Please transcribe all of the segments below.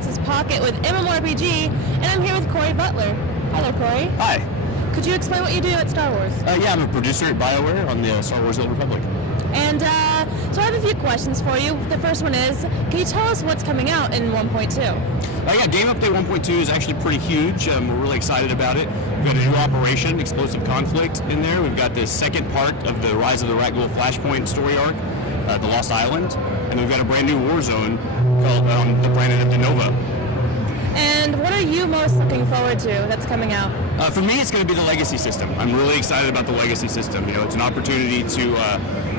This is Pokket with MMORPG, and I'm here with Cory Butler. Hi there, Cory. Hi. Could you explain what you do at Star Wars? Yeah, I'm a producer at BioWare on the Star Wars: The Old Republic. And so I have a few questions for you. The first one is, can you tell us what's coming out in 1.2? Yeah, Game Update 1.2 is actually pretty huge. We're really excited about it. We've got a new operation, Explosive Conflict, in there. We've got the second part of the Rise of the Rat Ghoul Flashpoint story arc, The Lost Island, and we've got a brand new war zone called the planet of Nova. And what are you most looking forward to that's coming out? For me, it's going to be the Legacy system. I'm really excited about the Legacy system. You know, it's an opportunity to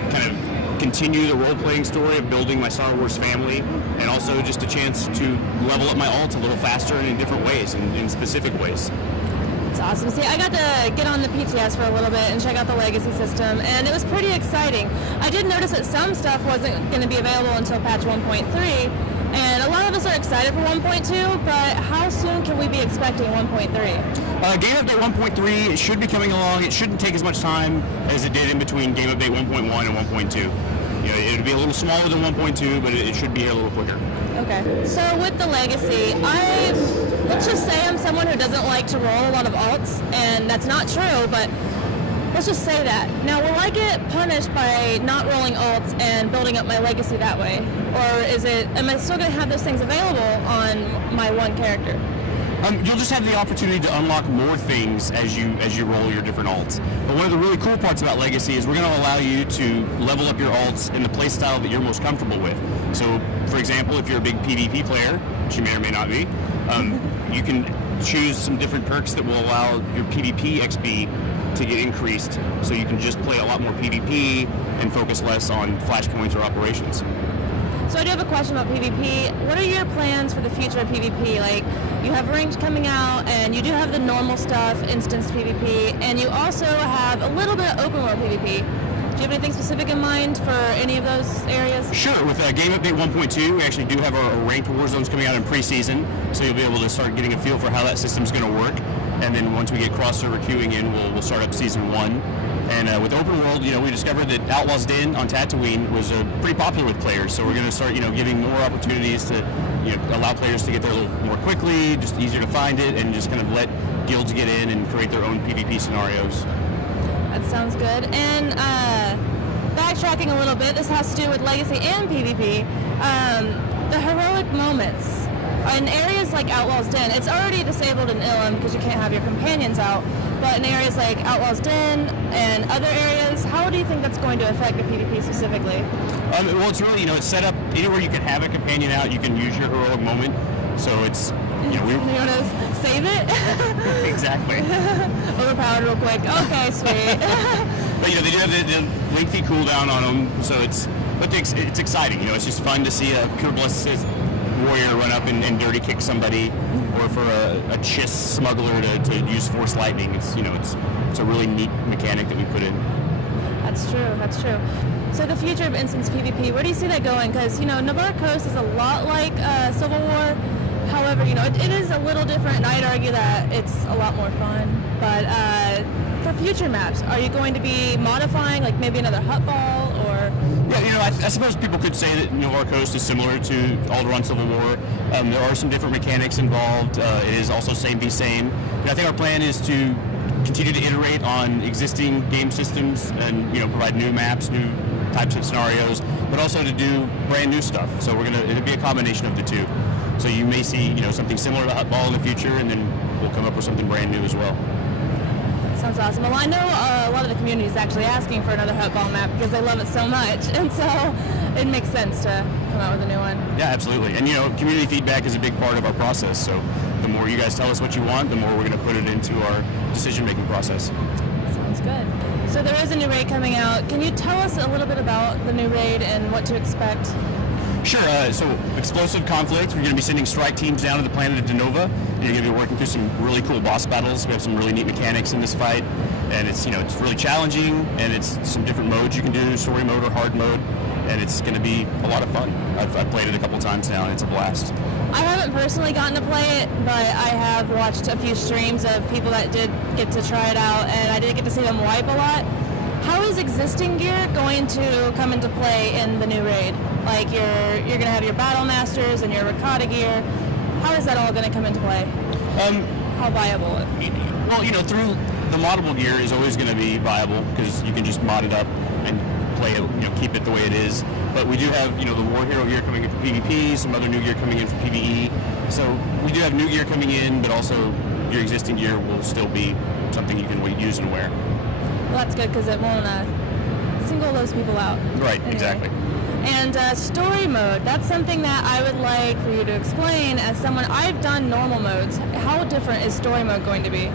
kind of continue the role-playing story of building my Star Wars family, and also just a chance to level up my alts a little faster and in different ways, in specific ways. It's awesome. See, I got to get on the PTS for a little bit and check out the Legacy system, and it was pretty exciting. I did notice that some stuff wasn't going to be available until patch 1.3, and a lot of us are excited for 1.2, but how soon can we be expecting 1.3? Game Update 1.3 should be coming along. It shouldn't take as much time as it did in between Game Update 1.1 and 1.2. You know, it'll be a little smaller than 1.2, but it should be here a little quicker. Okay. So with the Legacy, let's just say I'm someone who doesn't like to roll a lot of alts, and that's not true, but let's just say that. Now, will I get punished by not rolling alts and building up my Legacy that way? Or am I still going to have those things available on my one character? You'll just have the opportunity to unlock more things as you roll your different alts. But one of the really cool parts about Legacy is we're going to allow you to level up your alts in the playstyle that you're most comfortable with. So, for example, if you're a big PvP player, which you may or may not be, you can choose some different perks that will allow your PvP XP to get increased, so you can just play a lot more PvP and focus less on flashpoints or operations. So I do have a question about PvP. What are your plans for the future of PvP? Like, you have ranked coming out, and you do have the normal stuff, instance PvP, and you also have a little bit of open world PvP. Do you have anything specific in mind for any of those areas? Sure. With Game Update 1.2, we actually do have our ranked war zones coming out in preseason, so you'll be able to start getting a feel for how that system's going to work. And then once we get cross-server queuing in, we'll start up Season 1. And with Open World, you know, we discovered that Outlaws Den on Tatooine was pretty popular with players. So we're going to start, giving more opportunities to, allow players to get there a little more quickly, just easier to find it, and just kind of let guilds get in and create their own PvP scenarios. That sounds good. And backtracking a little bit, this has to do with Legacy and PvP. The heroic moments. In areas like Outlaws Den, it's already disabled in Ilum because you can't have your companions out, but in areas like Outlaws Den and other areas, how do you think that's going to affect the PvP specifically? Well, it's really, it's set up anywhere you can have a companion out, you can use your heroic moment, so it's, you want to save it? Exactly. Overpowered real quick. Okay, sweet. But, they do have the lengthy cooldown on them, so it's exciting, it's just fun to see a pure blessed warrior run up and dirty kick somebody, or for a Chiss smuggler to use force lightning. It's a really neat mechanic that we put in. That's true. So the future of instance PvP, where do you see that going? Because Novare Coast is a lot like Civil War. However, it is a little different, and I'd argue that it's a lot more fun. But for future maps, are you going to be modifying, like maybe another hut ball, or? Yeah, I suppose people could say that Novare Coast is similar to Alderaan Civil War. There are some different mechanics involved. It is also same v same. And I think our plan is to continue to iterate on existing game systems and provide new maps, new types of scenarios, but also to do brand new stuff. So it'll be a combination of the two. So you may see something similar to Hut Ball in the future, and then we'll come up with something brand new as well. Sounds awesome. Well, I know a lot of the community is actually asking for another Hut Ball map because they love it so much, and so it makes sense to come out with a new one. Yeah, absolutely. And community feedback is a big part of our process, so the more you guys tell us what you want, the more we're going to put it into our decision-making process. Sounds good. So there is a new raid coming out. Can you tell us a little bit about the new raid and what to expect? Sure. So Explosive Conflict, we're going to be sending strike teams down to the planet of Nova, and you're going to be working through some really cool boss battles. We have some really neat mechanics in this fight, and it's really challenging, and it's some different modes you can do, story mode or hard mode, and it's going to be a lot of fun. I've played it a couple times now, and it's a blast. I haven't personally gotten to play it, but I have watched a few streams of people that did get to try it out, and I did get to see them wipe a lot. How is existing gear going to come into play in the new raid? Like you're going to have your battle masters and your Rakata gear. how is that all going to come into play? How viable? Well, through the moddable gear is always going to be viable because you can just mod it up and play it, keep it the way it is. But we do have, the War Hero gear coming in for PvP, some other new gear coming in for PvE. So we do have new gear coming in, but also your existing gear will still be something you can use and wear. Well, that's good because it won't single those people out. Right, anyway. Exactly. And story mode, that's something that I would like for you to explain as someone, I've done normal modes. How different is story mode going to be?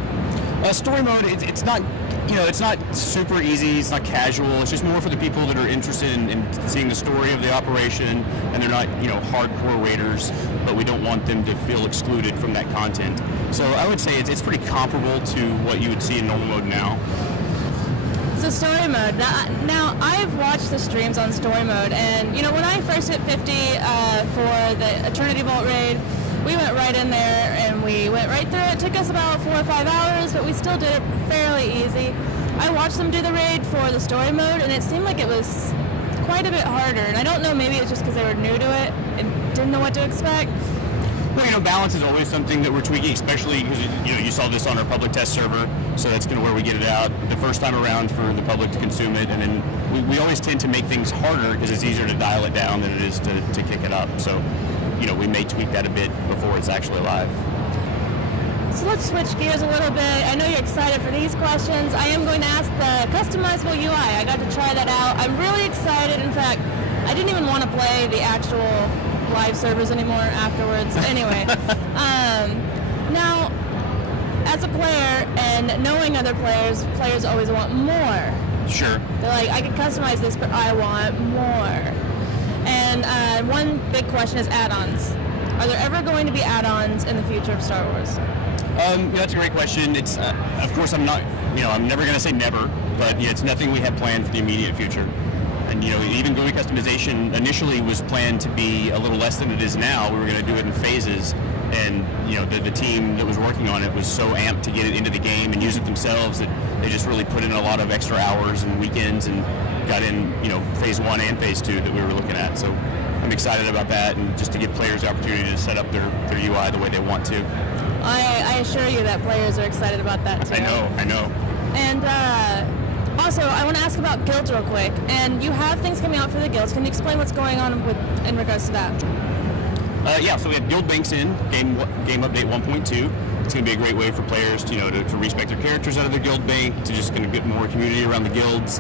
Story mode, it's not, it's not super easy, it's not casual, it's just more for the people that are interested in seeing the story of the operation, and they're not, hardcore raiders, but we don't want them to feel excluded from that content. So I would say it's pretty comparable to what you would see in normal mode now. So story mode. Now I've watched the streams on story mode, and when I first hit 50 for the Eternity Vault raid, we went right in there and we went right through it. It took us about 4 or 5 hours, but we still did it fairly easy. I watched them do the raid for the story mode, and it seemed like it was quite a bit harder. And I don't know, maybe it's just because they were new to it and didn't know what to expect. Well, balance is always something that we're tweaking, especially because you saw this on our public test server, so that's kind of where we get it out the first time around for the public to consume it, and then we always tend to make things harder because it's easier to dial it down than it is to kick it up. So, we may tweak that a bit before it's actually live. So let's switch gears a little bit. I know you're excited for these questions. I am going to ask the customizable UI. I got to try that out. I'm really excited. In fact, I didn't even want to play the actual live servers anymore afterwards. Anyway, now, as a player and knowing other players always want more. Sure. They're like, I can customize this, but I want more. And one big question is add-ons. Are there ever going to be add-ons in the future of Star Wars? That's a great question. It's of course I'm not, I'm never going to say never, but it's nothing we have planned for the immediate future. And even GUI customization initially was planned to be a little less than it is now. We were going to do it in phases, and the team that was working on it was so amped to get it into the game and use it themselves that they just really put in a lot of extra hours and weekends and got in phase 1 and phase 2 that we were looking at. So I'm excited about that, and just to give players the opportunity to set up their UI the way they want to. I assure you that players are excited about that too. I know. And also, I want to ask about guilds real quick. And you have things coming out for the guilds. Can you explain what's going on in regards to that? So we have guild banks in game update 1.2. It's going to be a great way for players to respect their characters out of their guild bank, to just going to get more community around the guilds.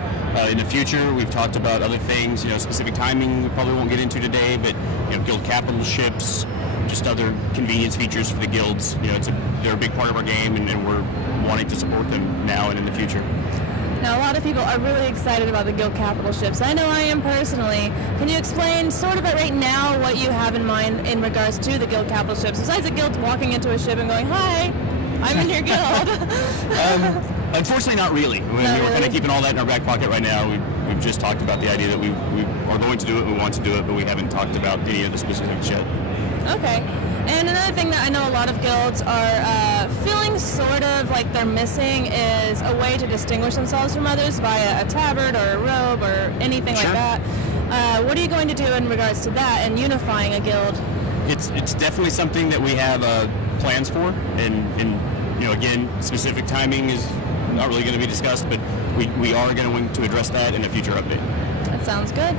In the future, we've talked about other things, specific timing we probably won't get into today, but guild capital ships, just other convenience features for the guilds. They're a big part of our game, and we're wanting to support them now and in the future. Now, a lot of people are really excited about the guild capital ships. I know I am personally. Can you explain sort of right now what you have in mind in regards to the guild capital ships? Besides the guilds walking into a ship and going, "Hi, I'm in your guild." Unfortunately, not really. We're kind of keeping all that in our back pocket right now. We've just talked about the idea that we are going to do it, we want to do it, but we haven't talked about any of the specifics yet. Okay. And another thing that I know a lot of guilds are feeling sort of like they're missing is a way to distinguish themselves from others via a tabard or a robe or anything like that. What are you going to do in regards to that and unifying a guild? It's definitely something that we have plans for, and again, specific timing is not really going to be discussed, but we are going to address that in a future update. That sounds good.